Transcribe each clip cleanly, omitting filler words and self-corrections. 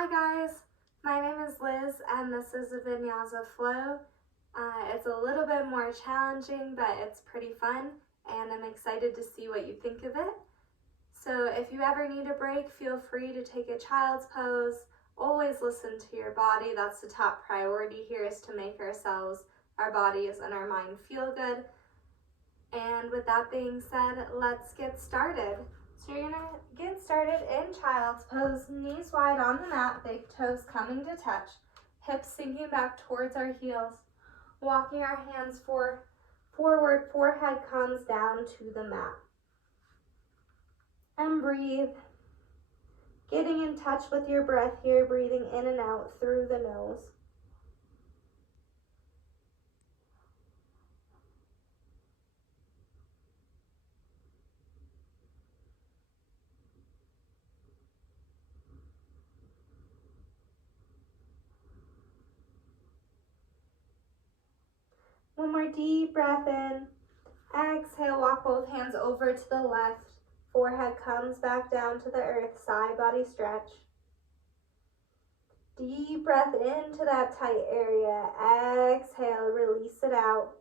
Hi guys, my name is Liz and this is a Vinyasa flow. It's a little bit more challenging, but it's pretty fun and I'm excited to see what you think of it. So if you ever need a break, feel free to take a child's pose. Always listen to your body. That's the top priority here, is to make ourselves, our bodies and our mind feel good. And with that being said, let's get started. So you're gonna get started in child's pose, knees wide on the mat, big toes coming to touch, hips sinking back towards our heels, walking our hands forward, forehead comes down to the mat. And breathe, getting in touch with your breath here, breathing in and out through the nose. One more deep breath in. Exhale, walk both hands over to the left. Forehead comes back down to the earth, side body stretch. Deep breath into that tight area. Exhale, release it out.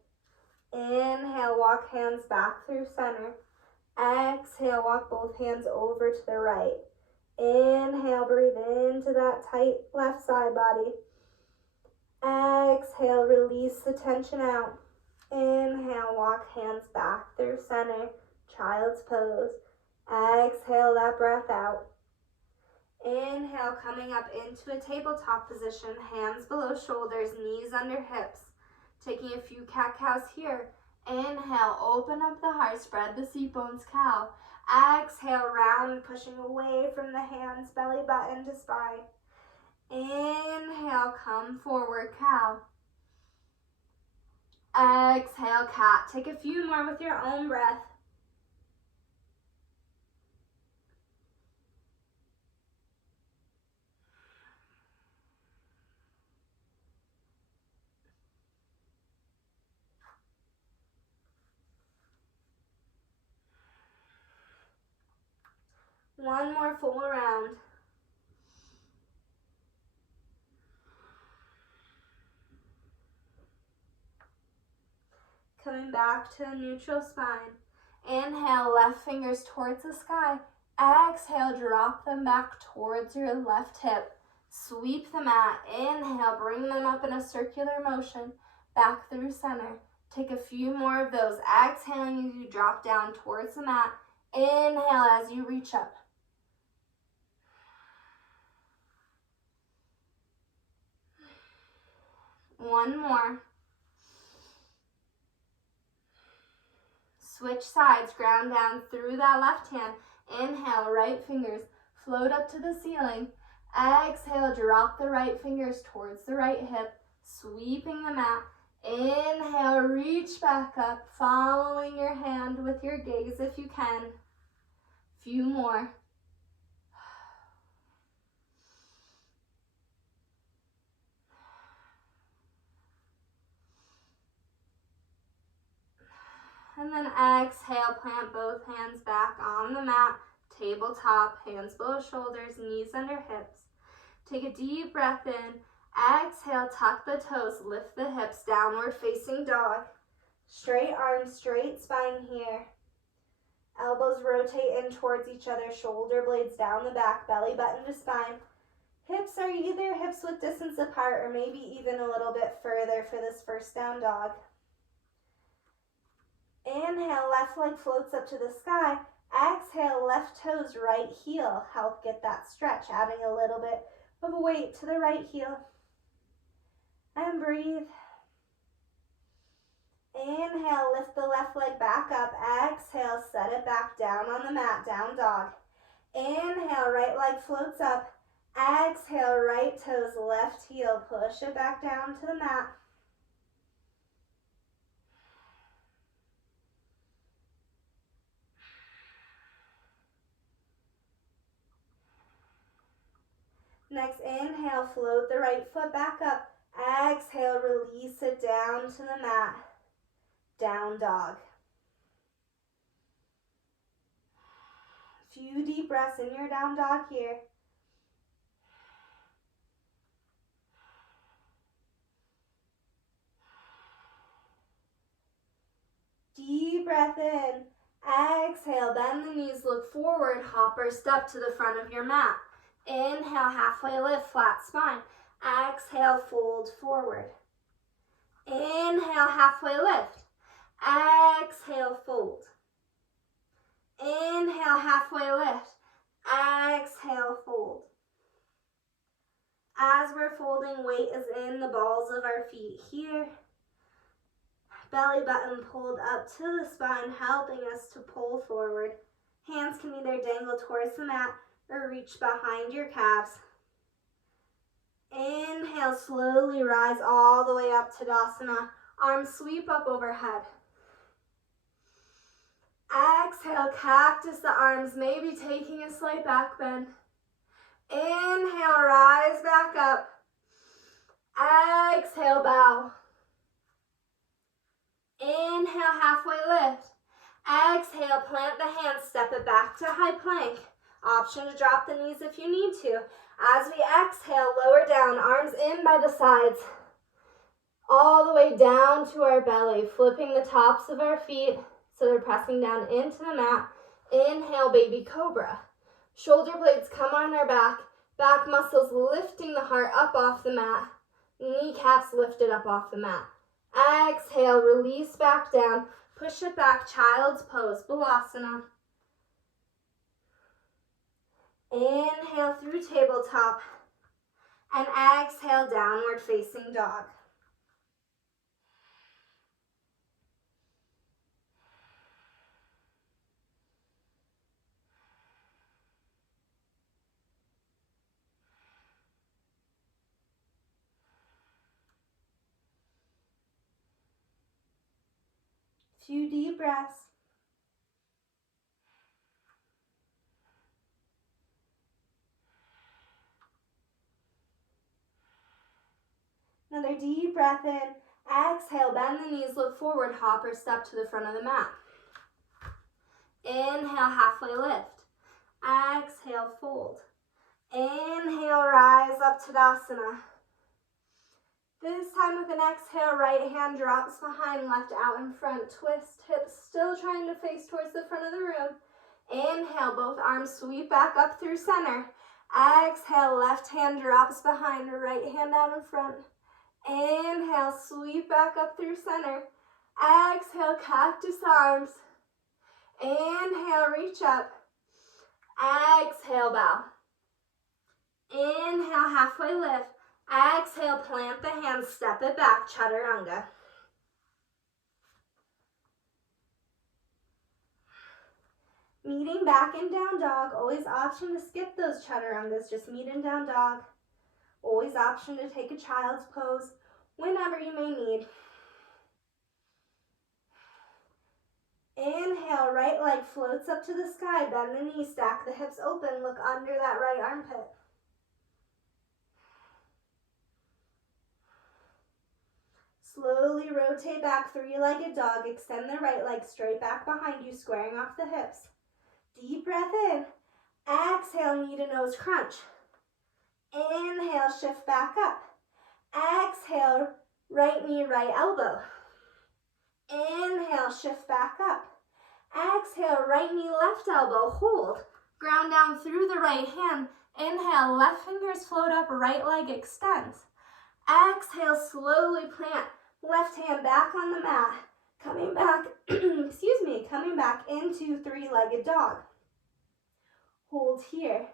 Inhale, walk hands back through center. Exhale, walk both hands over to the right. Inhale, breathe into that tight left side body. Exhale, release the tension out. Inhale, walk hands back through center, child's pose. Exhale that breath out. Inhale, coming up into a tabletop position, hands below shoulders, knees under hips. Taking a few cat-cows here. Inhale, open up the heart, spread the seat bones, cow. Exhale, round, pushing away from the hands, belly button to spine. Inhale, come forward, cow. Exhale, cat. Take a few more with your own breath. One more full round. Coming back to a neutral spine. Inhale, left fingers towards the sky. Exhale, drop them back towards your left hip. Sweep the mat. Inhale, bring them up in a circular motion. Back through center. Take a few more of those. Exhaling as you drop down towards the mat. Inhale as you reach up. One more. Switch sides, ground down through that left hand. Inhale, right fingers float up to the ceiling. Exhale, drop the right fingers towards the right hip, sweeping the mat. Inhale, reach back up, following your hand with your gaze if you can. Few more. And then exhale, plant both hands back on the mat, tabletop, hands below shoulders, knees under hips. Take a deep breath in. Exhale, tuck the toes, lift the hips, downward facing dog. Straight arms, straight spine here. Elbows rotate in towards each other, shoulder blades down the back, belly button to spine. Hips are either hips width distance apart or maybe even a little bit further for this first down dog. Inhale, left leg floats up to the sky. Exhale, left toes, right heel. Help get that stretch, adding a little bit of weight to the right heel. And breathe. Inhale, lift the left leg back up. Exhale, set it back down on the mat, down dog. Inhale, right leg floats up. Exhale, right toes, left heel. Push it back down to the mat. Next, inhale, float the right foot back up. Exhale, release it down to the mat. Down dog. Few deep breaths in your down dog here. breath in. Exhale, bend the knees, look forward, hop or step to the front of your mat. Inhale, halfway lift, flat spine. Exhale, fold forward. Inhale, halfway lift. Exhale, fold. Inhale, halfway lift. Exhale, fold. As we're folding, weight is in the balls of our feet here. Belly button pulled up to the spine, helping us to pull forward. Hands can either dangle towards the mat or reach behind your calves. Inhale, slowly rise all the way up to Tadasana. Arms sweep up overhead. Exhale, cactus the arms, maybe taking a slight back bend. Inhale, rise back up. Exhale, bow. Inhale, halfway lift. Exhale, plant the hands, step it back to high plank. Option to drop the knees if you need to. As we exhale, lower down, arms in by the sides. All the way down to our belly, flipping the tops of our feet so they're pressing down into the mat. Inhale, baby cobra. Shoulder blades come on our back muscles lifting the heart up off the mat. Kneecaps lifted up off the mat. Exhale, release back down. Push it back, child's pose, Balasana. Inhale through tabletop. And exhale, downward facing dog. Few deep breaths. Another deep breath in. Exhale, bend the knees, look forward, hop or step to the front of the mat. Inhale, halfway lift. Exhale, fold. Inhale, rise up to Tadasana. This time with an exhale, right hand drops behind, left out in front. Twist, hips still trying to face towards the front of the room. Inhale, both arms sweep back up through center. Exhale, left hand drops behind, right hand out in front. Inhale, sweep back up through center. Exhale, cactus arms. Inhale, reach up. Exhale, bow. Inhale, halfway lift. Exhale, plant the hands, step it back, chaturanga. Meeting back in down dog. Always option to skip those chaturangas, just meet in down dog. Always option to take a child's pose whenever you may need. Inhale, right leg floats up to the sky, bend the knees, stack the hips open, look under that right armpit. Slowly rotate back, three-legged dog. Extend the right leg straight back behind you, squaring off the hips. Deep breath in. Exhale, knee to nose crunch. Inhale, shift back up. Exhale, right knee, right elbow. Inhale, shift back up. Exhale, right knee, left elbow. Hold. Ground down through the right hand. Inhale, left fingers float up, right leg extends. Exhale, slowly plant. Left hand back on the mat. Coming back, coming back into three-legged dog. Hold here.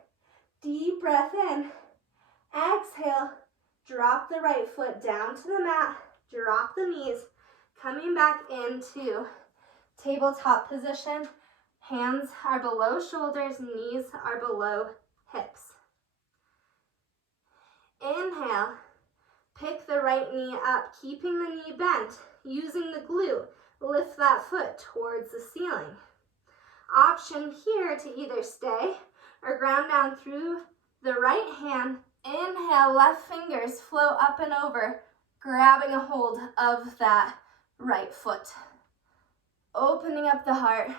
Deep breath in. Exhale, drop the right foot down to the mat. Drop the knees. Coming back into tabletop position. Hands are below shoulders, knees are below hips. Inhale. Pick the right knee up, keeping the knee bent. Using the glute, lift that foot towards the ceiling. Option here to either stay or ground down through the right hand. Inhale, left fingers float up and over, grabbing a hold of that right foot. Opening up the heart.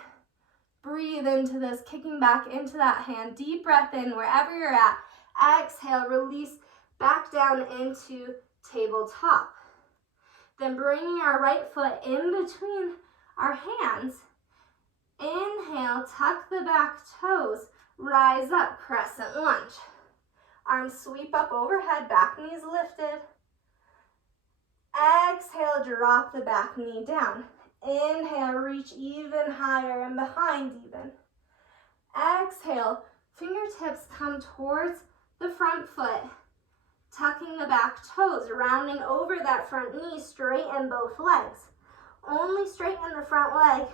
Breathe into this, kicking back into that hand. Deep breath in wherever you're at. Exhale, release back down into tabletop. Then bringing our right foot in between our hands, Inhale, tuck the back toes, rise up, crescent lunge. Arms sweep up overhead, back knees lifted. Exhale, drop the back knee down. Inhale, reach even higher and behind even. Exhale, fingertips come towards the front foot, tucking the back toes, rounding over that front knee, straighten both legs. Only straighten the front leg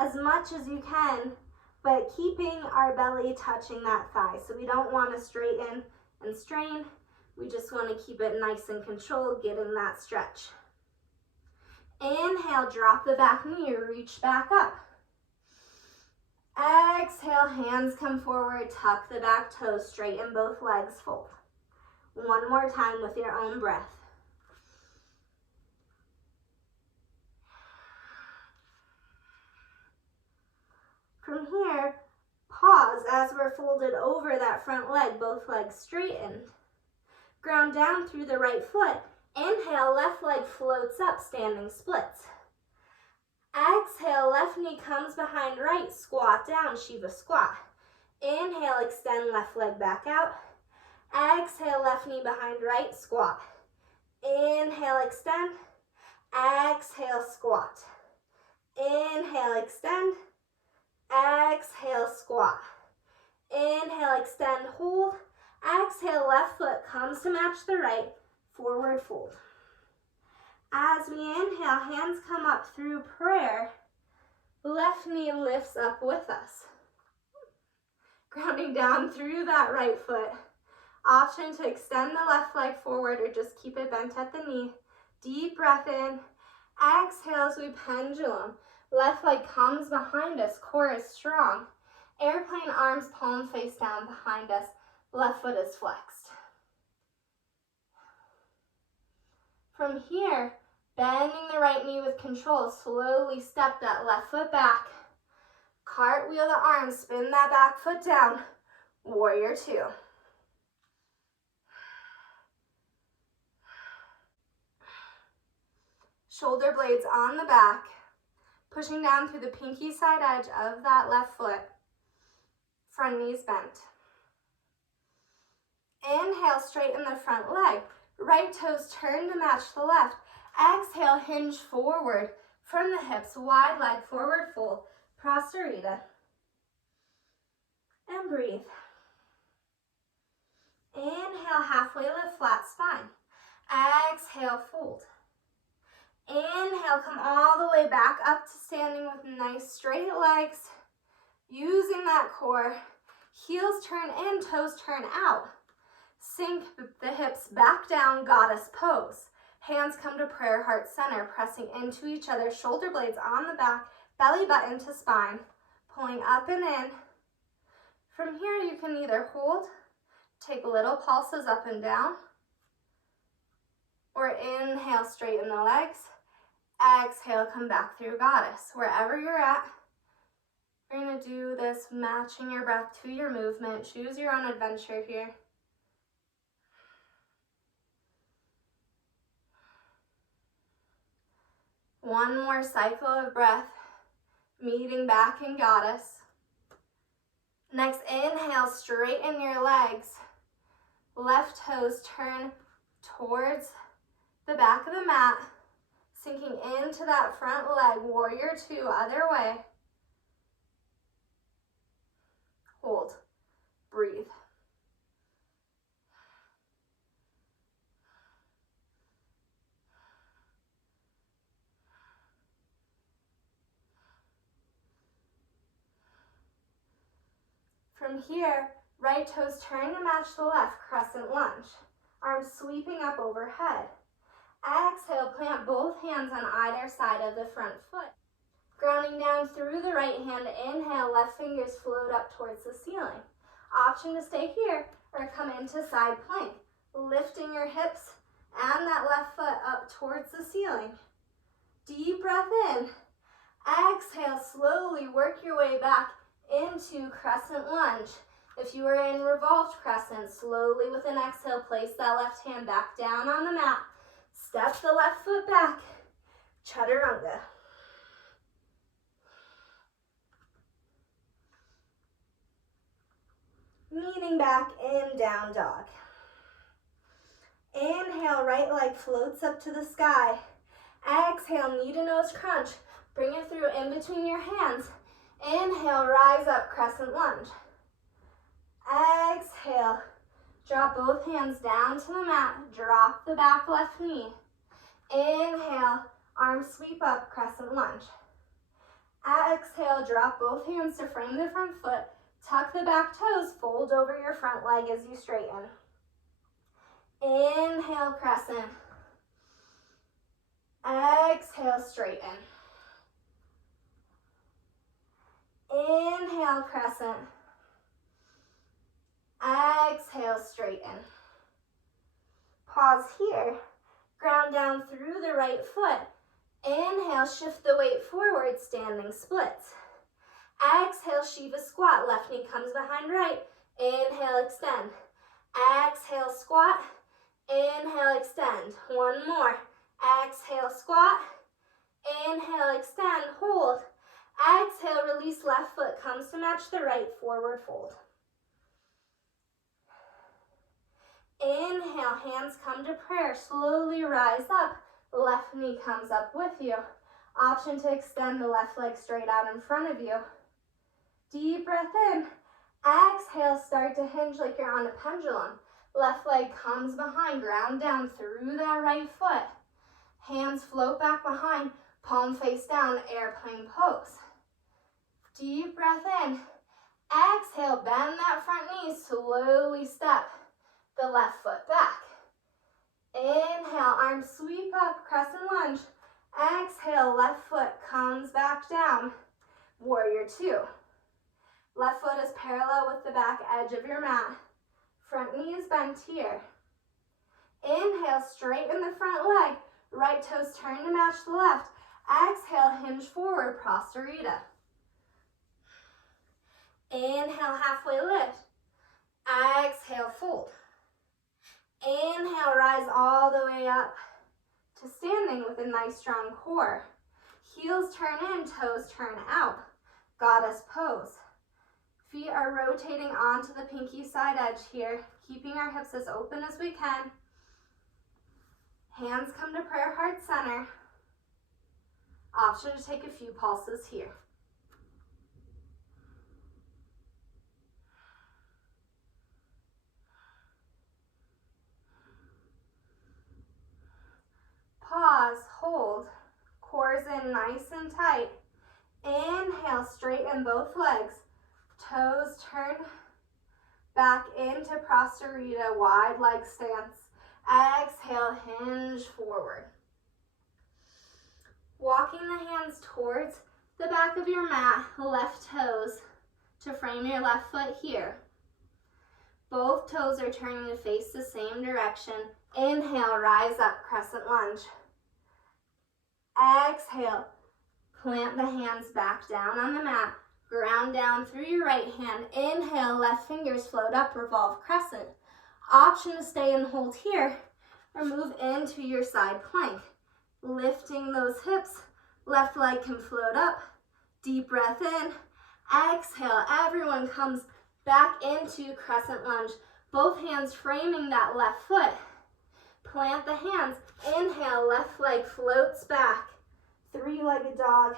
as much as you can, but keeping our belly touching that thigh. So we don't want to straighten and strain. We just want to keep it nice and controlled, getting that stretch. Inhale, drop the back knee, reach back up. Exhale, hands come forward, tuck the back toes, straighten both legs, fold. One more time with your own breath. From here, pause as we're folded over that front leg, both legs straightened. Ground down through the right foot. Inhale, left leg floats up, standing splits. Exhale, left knee comes behind right, squat down, Shiva squat. Inhale, extend left leg back out. Exhale, left knee behind right, squat. Inhale, extend. Exhale, squat. Inhale, extend. Exhale, squat. Inhale, extend, hold. Exhale, left foot comes to match the right, forward fold. As we inhale, hands come up through prayer. Left knee lifts up with us. Grounding down through that right foot. Option to extend the left leg forward or just keep it bent at the knee. Deep breath in. Exhale as we pendulum. Left leg comes behind us, core is strong. Airplane arms, palm face down behind us. Left foot is flexed. From here, bending the right knee with control, slowly step that left foot back. Cartwheel the arms, spin that back foot down. Warrior two. Shoulder blades on the back, pushing down through the pinky side edge of that left foot. Front knees bent. Inhale, straighten the front leg. Right toes turn to match the left. Exhale, hinge forward from the hips. Wide leg forward fold. Prasarita. And breathe. Inhale, halfway lift, flat spine. Exhale, fold. Inhale, come all the way back up to standing with nice straight legs. Using that core. Heels turn in, toes turn out. Sink the hips back down, goddess pose. Hands come to prayer, heart center, pressing into each other. Shoulder blades on the back, belly button to spine. Pulling up and in. From here, you can either hold, take little pulses up and down, or inhale, straighten the legs. Exhale, come back through goddess. Wherever you're at, we're going to do this matching your breath to your movement. Choose your own adventure here. One more cycle of breath, meeting back in goddess. Next, inhale, straighten your legs. Left toes turn towards the back of the mat, sinking into that front leg. Warrior two, other way. Hold, breathe. From here, right toes turn to match the left, crescent lunge. Arms sweeping up overhead. Exhale, plant both hands on either side of the front foot. Grounding down through the right hand, inhale, left fingers float up towards the ceiling. Option to stay here or come into side plank. Lifting your hips and that left foot up towards the ceiling. Deep breath in. Exhale, slowly work your way back into crescent lunge. If you are in revolved crescent, slowly with an exhale, place that left hand back down on the mat. Step the left foot back. Chaturanga. Leaning back in down dog. Inhale, right leg floats up to the sky. Exhale, knee to nose crunch. Bring it through in between your hands. Inhale, rise up, crescent lunge. Exhale, drop both hands down to the mat. Drop the back left knee. Inhale, arms sweep up, crescent lunge. Exhale, drop both hands to frame the front foot. Tuck the back toes, fold over your front leg as you straighten. Inhale, crescent. Exhale, straighten. Inhale, crescent. Exhale, straighten. Pause here. Ground down through the right foot. Inhale, shift the weight forward, standing splits. Exhale, Shiva squat. Left knee comes behind right. Inhale, extend. Exhale, squat. Inhale, extend. One more. Exhale, squat. Inhale, extend, hold. Exhale, release, left foot comes to match the right, forward fold. Inhale, hands come to prayer. Slowly rise up. Left knee comes up with you. Option to extend the left leg straight out in front of you. Deep breath in. Exhale, start to hinge like you're on a pendulum. Left leg comes behind, ground down through that right foot. Hands float back behind, palm face down, airplane pose. Deep breath in. Exhale, bend that front knee, slowly step the left foot back. Inhale, arms sweep up, crescent lunge. Exhale, left foot comes back down, warrior two. Left foot is parallel with the back edge of your mat. Front knee is bent here. Inhale, straighten the front leg. Right toes turn to match the left. Exhale, hinge forward, Prasarita. Inhale, halfway lift. Exhale, fold. Inhale, rise all the way up to standing with a nice strong core. Heels turn in, toes turn out. Goddess pose. Feet are rotating onto the pinky side edge here, keeping our hips as open as we can. Hands come to prayer, heart center. Option to take a few pulses here. Pause, hold, cores in nice and tight. Inhale, straighten both legs. Toes turn back into Prasarita, wide leg stance. Exhale, hinge forward. Walking the hands towards the back of your mat, left toes to frame your left foot here. Both toes are turning to face the same direction. Inhale, rise up, crescent lunge. Exhale, plant the hands back down on the mat. Ground down through your right hand. Inhale, left fingers float up, revolve crescent. Option to stay and hold here or move into your side plank. Lifting those hips, left leg can float up. Deep breath in. Exhale, everyone comes back into crescent lunge. Both hands framing that left foot. Plant the hands. Inhale, left leg floats back. Three-legged dog.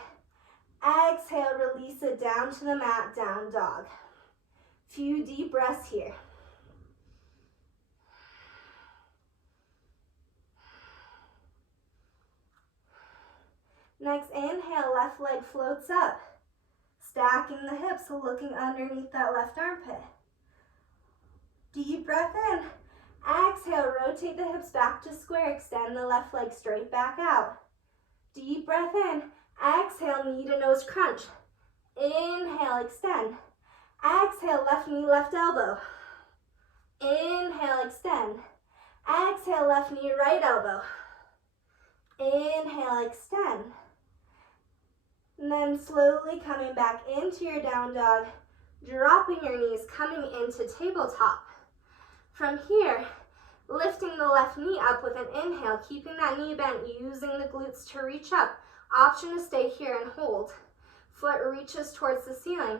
Exhale, release it down to the mat, down dog. Few deep breaths here. Next, inhale, left leg floats up. Stacking the hips, looking underneath that left armpit. Deep breath in. Exhale, rotate the hips back to square. Extend the left leg straight back out. Deep breath in. Exhale, knee to nose crunch. Inhale, extend. Exhale, left knee, left elbow. Inhale, extend. Exhale, left knee, right elbow. Inhale, extend. And then slowly coming back into your down dog, dropping your knees, coming into tabletop. From here, lifting the left knee up with an inhale, keeping that knee bent, using the glutes to reach up. Option to stay here and hold. Foot reaches towards the ceiling.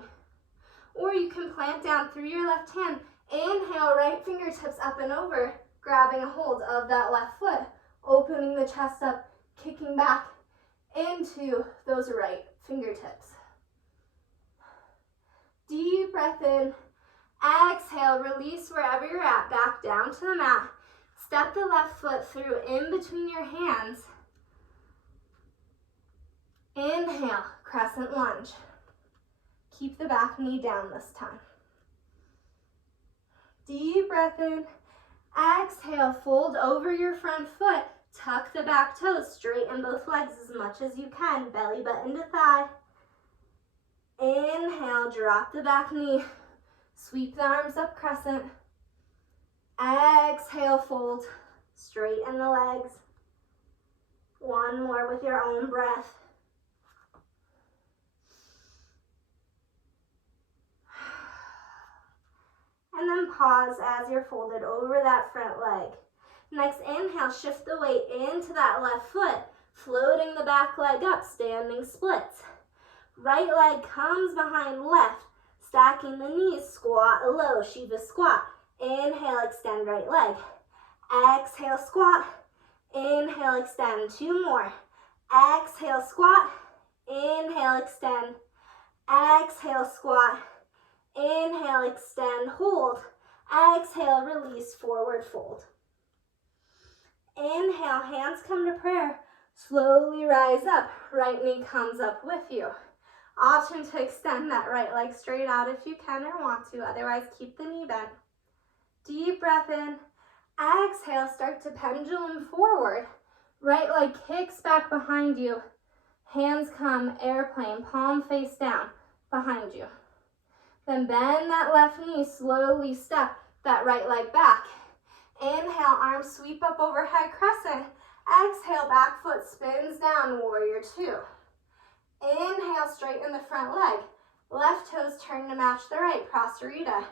Or you can plant down through your left hand. Inhale, right fingertips up and over, grabbing a hold of that left foot, opening the chest up, kicking back into those right fingertips. Deep breath in. Exhale, release wherever you're at, back down to the mat. Step the left foot through in between your hands. Inhale, crescent lunge. Keep the back knee down this time. Deep breath in. Exhale, fold over your front foot. Tuck the back toes, straighten both legs as much as you can. Belly button to thigh. Inhale, drop the back knee. Sweep the arms up, crescent. Exhale, fold. Straighten the legs. One more with your own breath. And then pause as you're folded over that front leg. Next, inhale, shift the weight into that left foot, floating the back leg up, standing splits. Right leg comes behind left, stacking the knees, squat low, Shiva squat. Inhale, extend right leg. Exhale, squat. Inhale, extend. Two more. Exhale, squat. Inhale, extend. Exhale, squat. Inhale, extend, hold. Exhale, release, forward fold. Inhale, hands come to prayer. Slowly rise up. Right knee comes up with you. Option to extend that right leg straight out if you can or want to. Otherwise, keep the knee bent. Deep breath in. Exhale, start to pendulum forward. Right leg kicks back behind you. Hands come airplane, palm face down behind you. Then bend that left knee, slowly step that right leg back. Inhale, arms sweep up overhead crescent. Exhale, back foot spins down, warrior two. Inhale, straighten the front leg. Left toes turn to match the right, prasarita.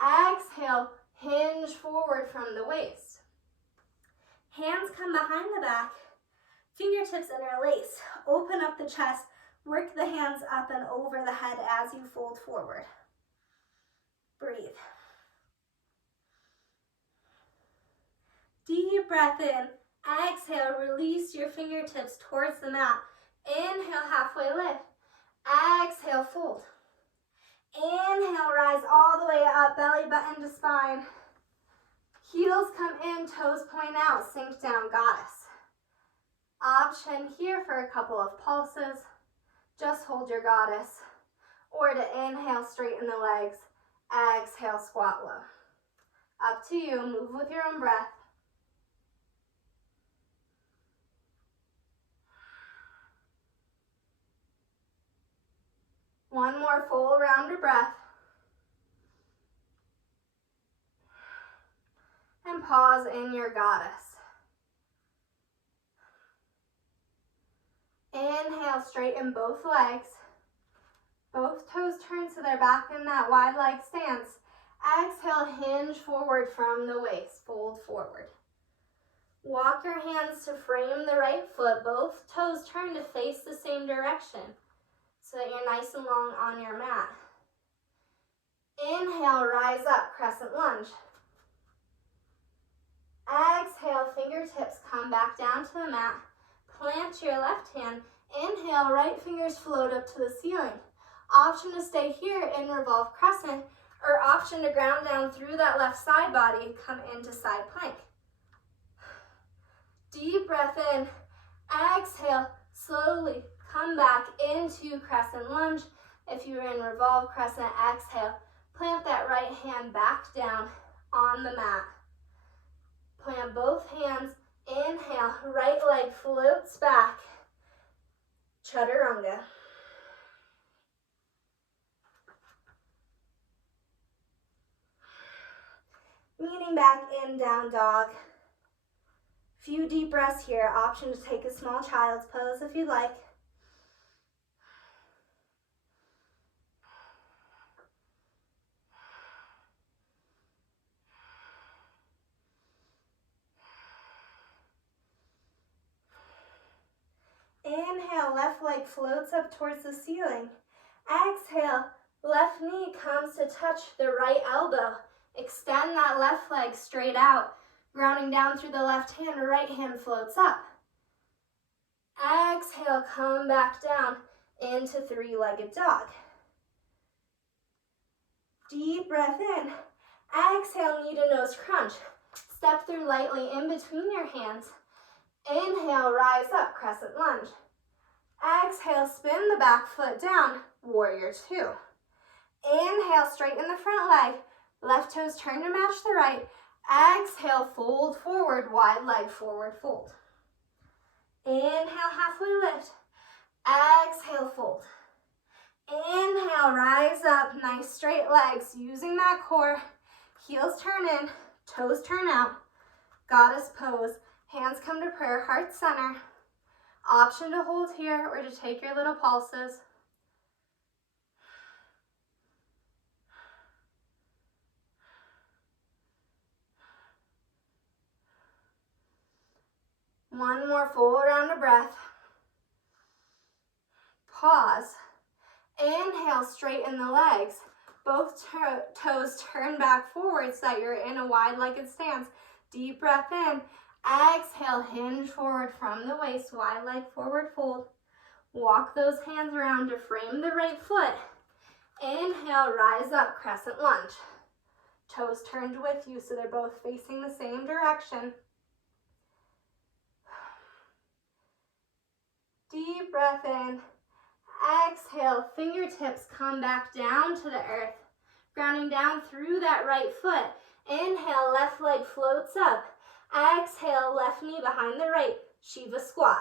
Exhale, hinge forward from the waist. Hands come behind the back. Fingertips interlace. Open up the chest. Work the hands up and over the head as you fold forward. Breathe. Deep breath in. Exhale, release your fingertips towards the mat. Inhale, halfway lift. Exhale, fold. Inhale, rise all the way up, belly button to spine. Heels come in, toes point out, sink down, goddess. Option here for a couple of pulses. Just hold your goddess. Or to inhale, straighten the legs. Exhale, squat low. Up to you, move with your own breath. One more full round of breath. And pause in your goddess. Inhale, straighten both legs. Both toes turn so they're back in that wide leg stance. Exhale, hinge forward from the waist, fold forward. Walk your hands to frame the right foot. Both toes turn to face the same direction so that you're nice and long on your mat. Inhale, rise up, crescent lunge. Exhale, fingertips come back down to the mat. Plant your left hand. Inhale, right fingers float up to the ceiling. Option to stay here in revolve crescent, or option to ground down through that left side body, come into side plank. Deep breath in. Exhale, slowly come back into crescent lunge. If you're in revolve crescent, exhale. Plant that right hand back down on the mat. Plant both hands. Inhale, right leg floats back. Chaturanga. Leaning back in down dog. Few deep breaths here. Option to take a small child's pose if you'd like. Inhale, left leg floats up towards the ceiling. Exhale, Left knee comes to touch the right elbow. Extend that left leg straight out, grounding down through the left hand, right hand floats up. Exhale, come back down into three-legged dog. Deep breath in. Exhale, knee to nose crunch. Step through lightly in between your hands. Inhale, rise up, crescent lunge. Exhale, spin the back foot down, warrior two. Inhale, straighten the front leg. Left toes turn to match the right. Exhale, fold forward, wide leg forward fold. Inhale, halfway lift. Exhale, fold. Inhale, rise up, nice straight legs, using that core. Heels turn in, toes turn out. Goddess pose, hands come to prayer, heart center. Option to hold here or to take your little pulses. One more full round of breath. Pause. Inhale, straighten the legs. Both toes turn back forward so that you're in a wide-legged stance. Deep breath in. Exhale, hinge forward from the waist, wide leg forward fold. Walk those hands around to frame the right foot. Inhale, rise up, crescent lunge. Toes turned with you so they're both facing the same direction. Deep breath in. Exhale, fingertips come back down to the earth, grounding down through that right foot. Inhale, left leg floats up. Exhale, left knee behind the right, Shiva squat.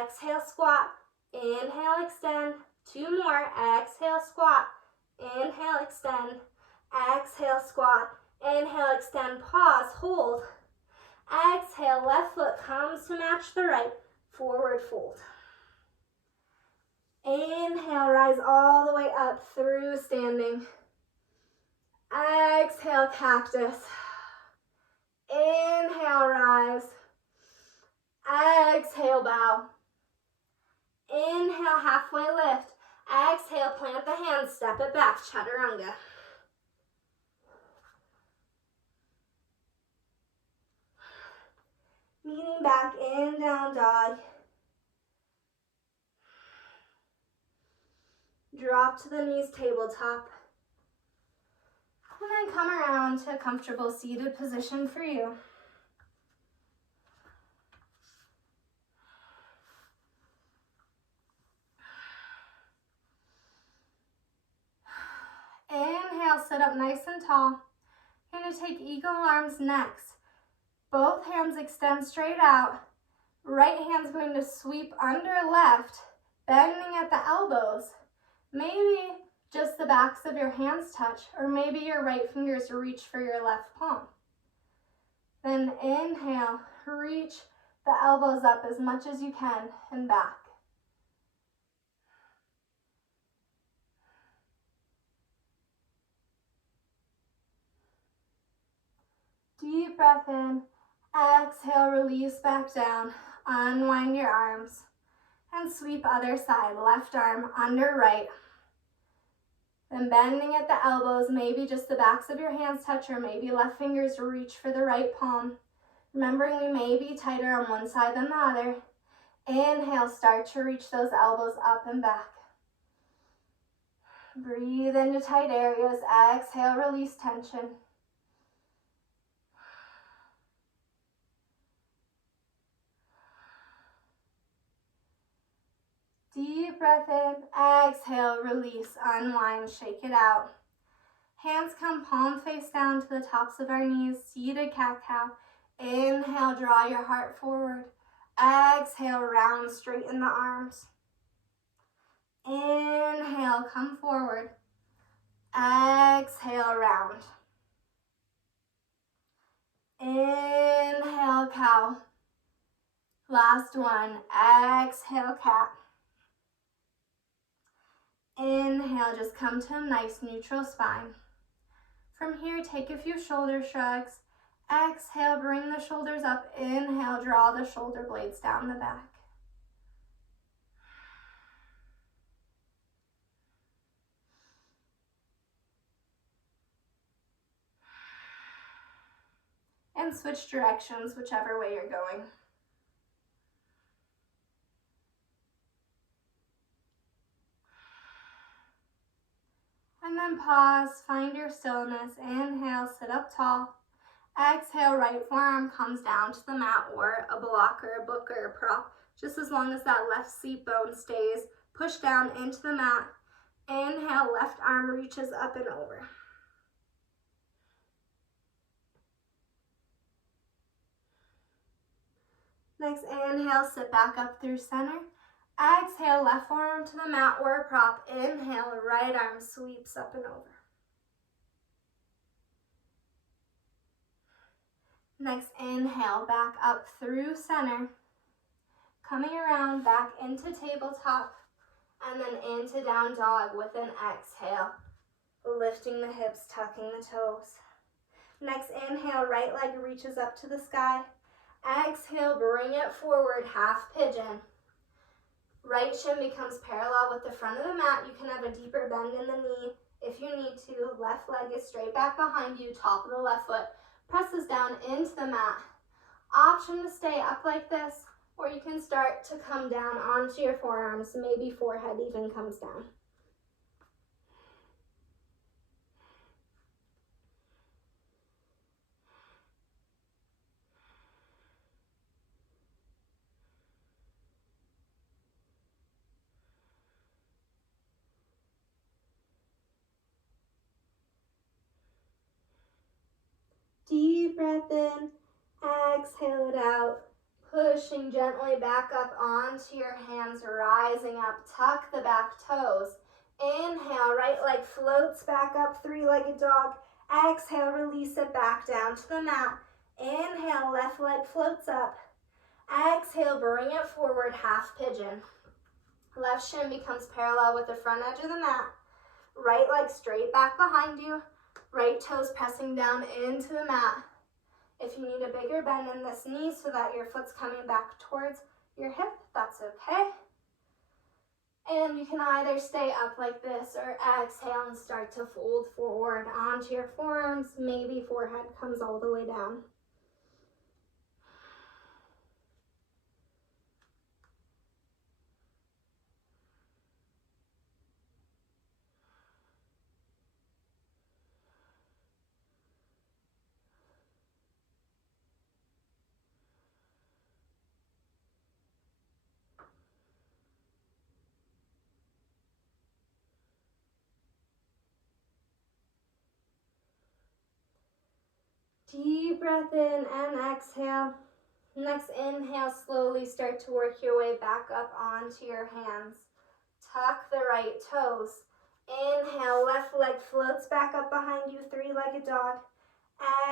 Exhale, squat. Inhale, extend. Two more. Exhale, squat. Inhale, extend. Exhale, squat. Inhale, extend. Pause, hold. Exhale, left foot comes to match the right. Forward fold. Inhale, rise all the way up through standing. Exhale, cactus. Inhale, rise. Exhale, bow. Inhale, halfway lift. Exhale, plant the hands, step it back, chaturanga. Meeting back in down dog. Drop to the knees, tabletop. And then come around to a comfortable seated position for you. Inhale, sit up nice and tall. You're going to take eagle arms next. Both hands extend straight out. Right hand's going to sweep under left, bending at the elbows. Maybe just the backs of your hands touch, or maybe your right fingers reach for your left palm. Then inhale, reach the elbows up as much as you can and back. Deep breath in. Exhale, release back down. Unwind your arms. And sweep other side. Left arm under right. Then bending at the elbows, maybe just the backs of your hands touch, or maybe left fingers reach for the right palm. Remembering we may be tighter on one side than the other. Inhale, start to reach those elbows up and back. Breathe into tight areas. Exhale, release tension. Deep breath in, exhale, release, unwind, shake it out. Hands come palm face down to the tops of our knees, seated cat-cow. Inhale, draw your heart forward. Exhale, round, straighten the arms. Inhale, come forward. Exhale, round. Inhale, cow. Last one, exhale, cat. Inhale, just come to a nice neutral spine. From here, take a few shoulder shrugs. Exhale, bring the shoulders up. Inhale, draw the shoulder blades down the back. and switch directions whichever way you're going. And then pause, find your stillness. Inhale, sit up tall. Exhale, right forearm comes down to the mat or a block or a book or a prop, just as long as that left seat bone stays. Push down into the mat. Inhale, left arm reaches up and over. Next, inhale, sit back up through center. Exhale, left forearm to the mat or a prop. Inhale, right arm sweeps up and over. Next, inhale, back up through center. Coming around, back into tabletop, and then into down dog with an exhale. Lifting the hips, tucking the toes. Next, inhale, right leg reaches up to the sky. Exhale, bring it forward, half pigeon. Right shin becomes parallel with the front of the mat. You can have a deeper bend in the knee if you need to. Left leg is straight back behind you, top of the left foot. Presses down into the mat. Option to stay up like this, or you can start to come down onto your forearms. Maybe forehead even comes down. Deep breath in, exhale it out. Pushing gently back up onto your hands, rising up. Tuck the back toes. Inhale, right leg floats back up, three-legged dog. Exhale, release it back down to the mat. Inhale, left leg floats up. Exhale, bring it forward, half pigeon. Left shin becomes parallel with the front edge of the mat. Right leg straight back behind you. Right toes pressing down into the mat. If you need a bigger bend in this knee so that your foot's coming back towards your hip, that's okay. And you can either stay up like this or exhale and start to fold forward onto your forearms. Maybe forehead comes all the way down. Deep breath in and exhale. Next inhale, slowly start to work your way back up onto your hands. Tuck the right toes. Inhale, left leg floats back up behind you, three-legged dog.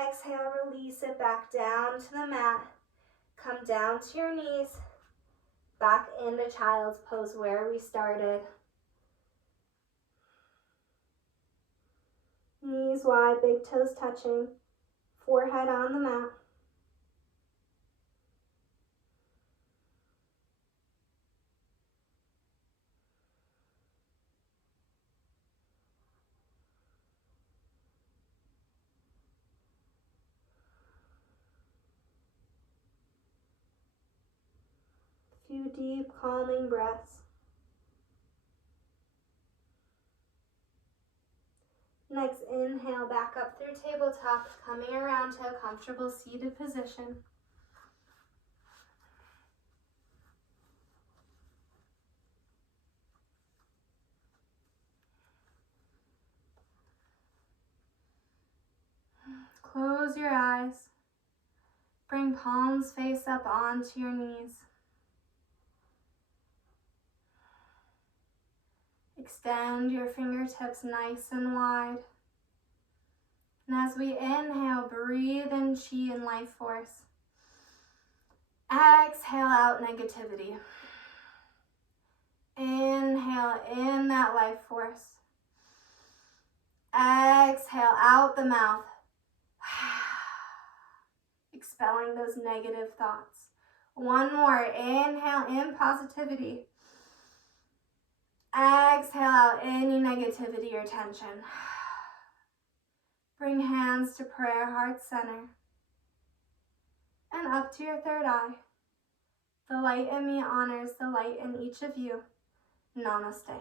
Exhale, release it back down to the mat. Come down to your knees. Back into child's pose where we started. Knees wide, big toes touching. Forehead on the mat. Few deep, calming breaths. Next, inhale back up through tabletop, coming around to a comfortable seated position. Close your eyes. Bring palms face up onto your knees. Extend your fingertips nice and wide. And as we inhale, breathe in chi and life force. Exhale out negativity. Inhale in that life force. Exhale out the mouth. Expelling those negative thoughts. One more. Inhale in positivity. Exhale out any negativity or tension. Bring hands to prayer, heart center. and up to your third eye. The light in me honors the light in each of you. Namaste.